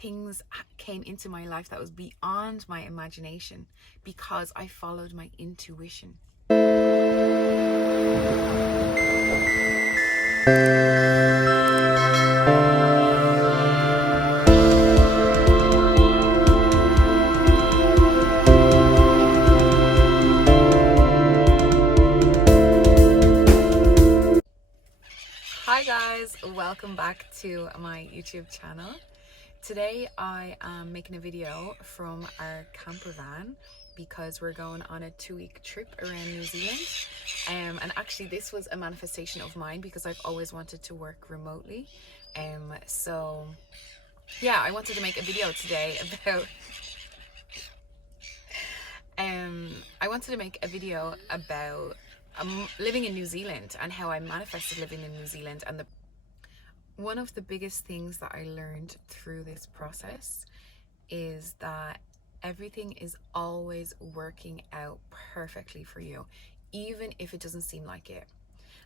things came into my life that was beyond my imagination because I followed my intuition. Hi guys, welcome back to my YouTube channel. Today I am making a video from our camper van because we're going on a 2-week trip around New Zealand. And actually this was a manifestation of mine because I've always wanted to work remotely. So yeah, I wanted to make a video today about living in New Zealand and how I manifested living in New Zealand. And one of the biggest things that I learned through this process is that everything is always working out perfectly for you, even if it doesn't seem like it.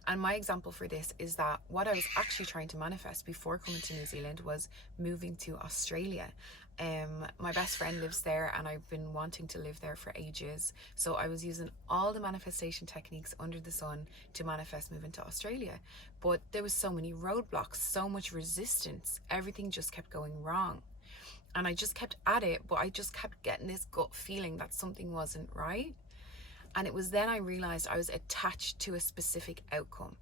And my example for this is that what I was actually trying to manifest before coming to New Zealand was moving to Australia. My best friend lives there and I've been wanting to live there for ages. So I was using all the manifestation techniques under the sun to manifest moving to Australia. But there was so many roadblocks, so much resistance. Everything just kept going wrong. And I just kept at it, but I just kept getting this gut feeling that something wasn't right. And it was then I realized I was attached to a specific outcome.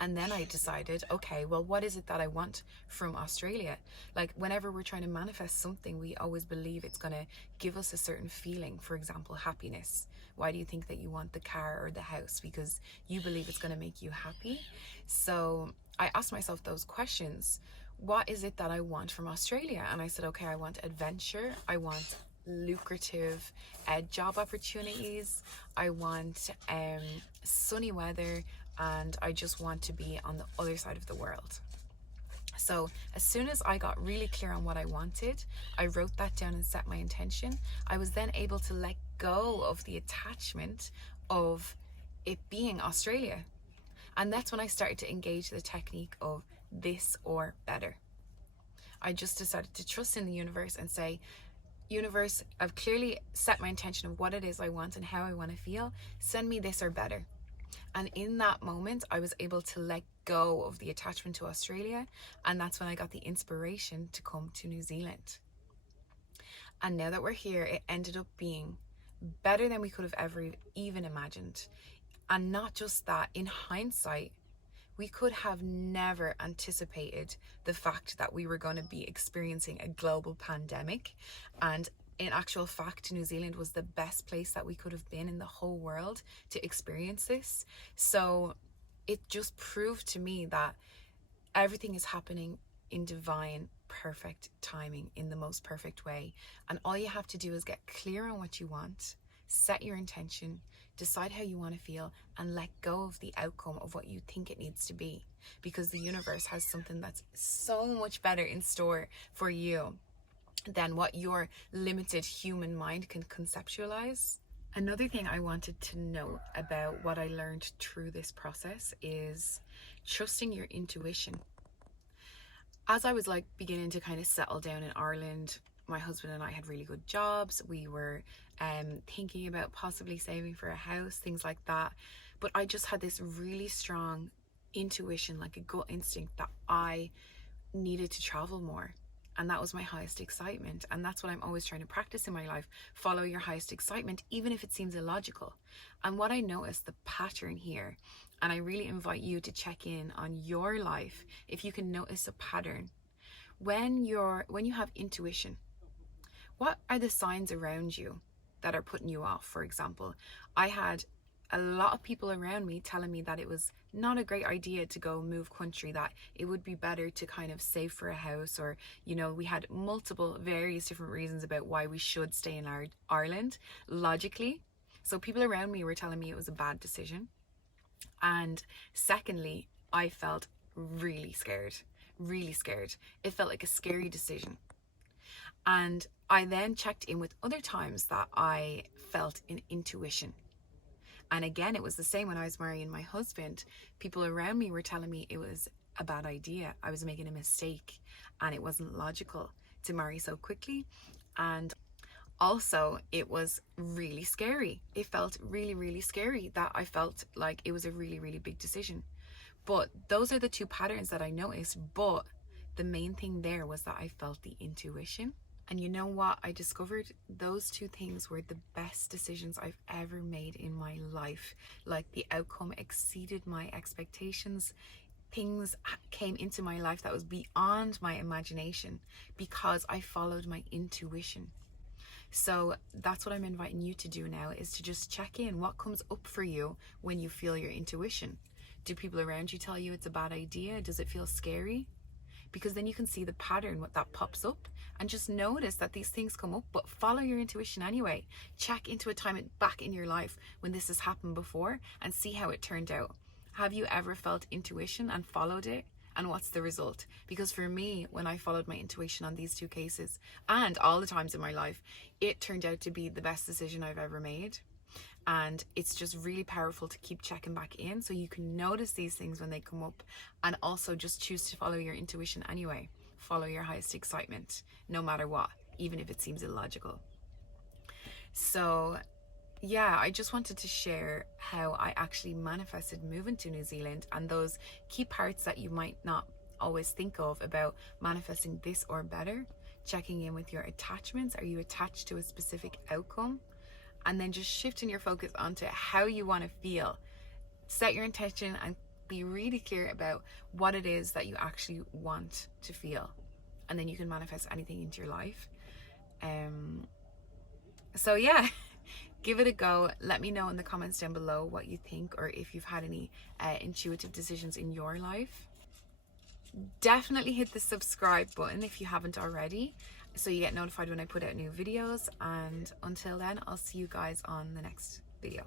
And then I decided, okay, well, what is it that I want from Australia? Like whenever we're trying to manifest something, we always believe it's going to give us a certain feeling. For example, happiness. Why do you think that you want the car or the house? Because you believe it's going to make you happy. So I asked myself those questions. What is it that I want from Australia? And I said, okay, I want adventure. I want lucrative job opportunities. I want sunny weather. And I just want to be on the other side of the world. So as soon as I got really clear on what I wanted, I wrote that down and set my intention. I was then able to let go of the attachment of it being Australia. And that's when I started to engage the technique of this or better. I just decided to trust in the universe and say, universe, I've clearly set my intention of what it is I want and how I want to feel. Send me this or better. And in that moment, I was able to let go of the attachment to Australia. And that's when I got the inspiration to come to New Zealand. And now that we're here, it ended up being better than we could have ever even imagined. And not just that, in hindsight, we could have never anticipated the fact that we were going to be experiencing a global pandemic. And in actual fact, New Zealand was the best place that we could have been in the whole world to experience this. So it just proved to me that everything is happening in divine, perfect timing, in the most perfect way. And all you have to do is get clear on what you want, set your intention, decide how you want to feel, and let go of the outcome of what you think it needs to be. Because the universe has something that's so much better in store for you than what your limited human mind can conceptualize. Another thing I wanted to note about what I learned through this process is trusting your intuition. As I was beginning to kind of settle down in Ireland, my husband and I had really good jobs. We were thinking about possibly saving for a house, things like that. But I just had this really strong intuition, like a gut instinct, that I needed to travel more. And that was my highest excitement. And that's what I'm always trying to practice in my life. Follow your highest excitement, even if it seems illogical. And what I noticed, the pattern here, and I really invite you to check in on your life if you can notice a pattern. When you have intuition, what are the signs around you that are putting you off? For example, I had a lot of people around me telling me that it was not a great idea to go move country, that it would be better to kind of save for a house, or, we had various different reasons about why we should stay in Ireland logically. So people around me were telling me it was a bad decision. And secondly, I felt really scared. It felt like a scary decision. And I then checked in with other times that I felt an intuition. And again, it was the same when I was marrying my husband. People around me were telling me it was a bad idea. I was making a mistake and it wasn't logical. to marry so quickly. And also, it was really scary. It felt really, really scary that I felt like it was a really, really big decision. But those are the two patterns that I noticed. But the main thing there was that I felt the intuition. And you know what? I discovered those two things were the best decisions I've ever made in my life. Like, the outcome exceeded my expectations. Things came into my life that was beyond my imagination because I followed my intuition. So that's what I'm inviting you to do now, is to just check in. What comes up for you when you feel your intuition? Do people around you tell you it's a bad idea? Does it feel scary? Because then you can see the pattern, what that pops up, and just notice that these things come up, but follow your intuition anyway. Check into a time back in your life when this has happened before and see how it turned out. Have you ever felt intuition and followed it? And what's the result? Because for me, when I followed my intuition on these two cases and all the times in my life, it turned out to be the best decision I've ever made. And it's just really powerful to keep checking back in so you can notice these things when they come up, and also just choose to follow your intuition anyway. Follow your highest excitement, no matter what, even if it seems illogical. So yeah, I just wanted to share how I actually manifested moving to New Zealand, and those key parts that you might not always think of about manifesting this or better. Checking in with your attachments. Are you attached to a specific outcome? And then just shifting your focus onto how you want to feel. Set your intention and be really clear about what it is that you actually want to feel. And then you can manifest anything into your life. So yeah, give it a go. Let me know in the comments down below what you think, or if you've had any intuitive decisions in your life. Definitely hit the subscribe button if you haven't already, so you get notified when I put out new videos. And until then, I'll see you guys on the next video.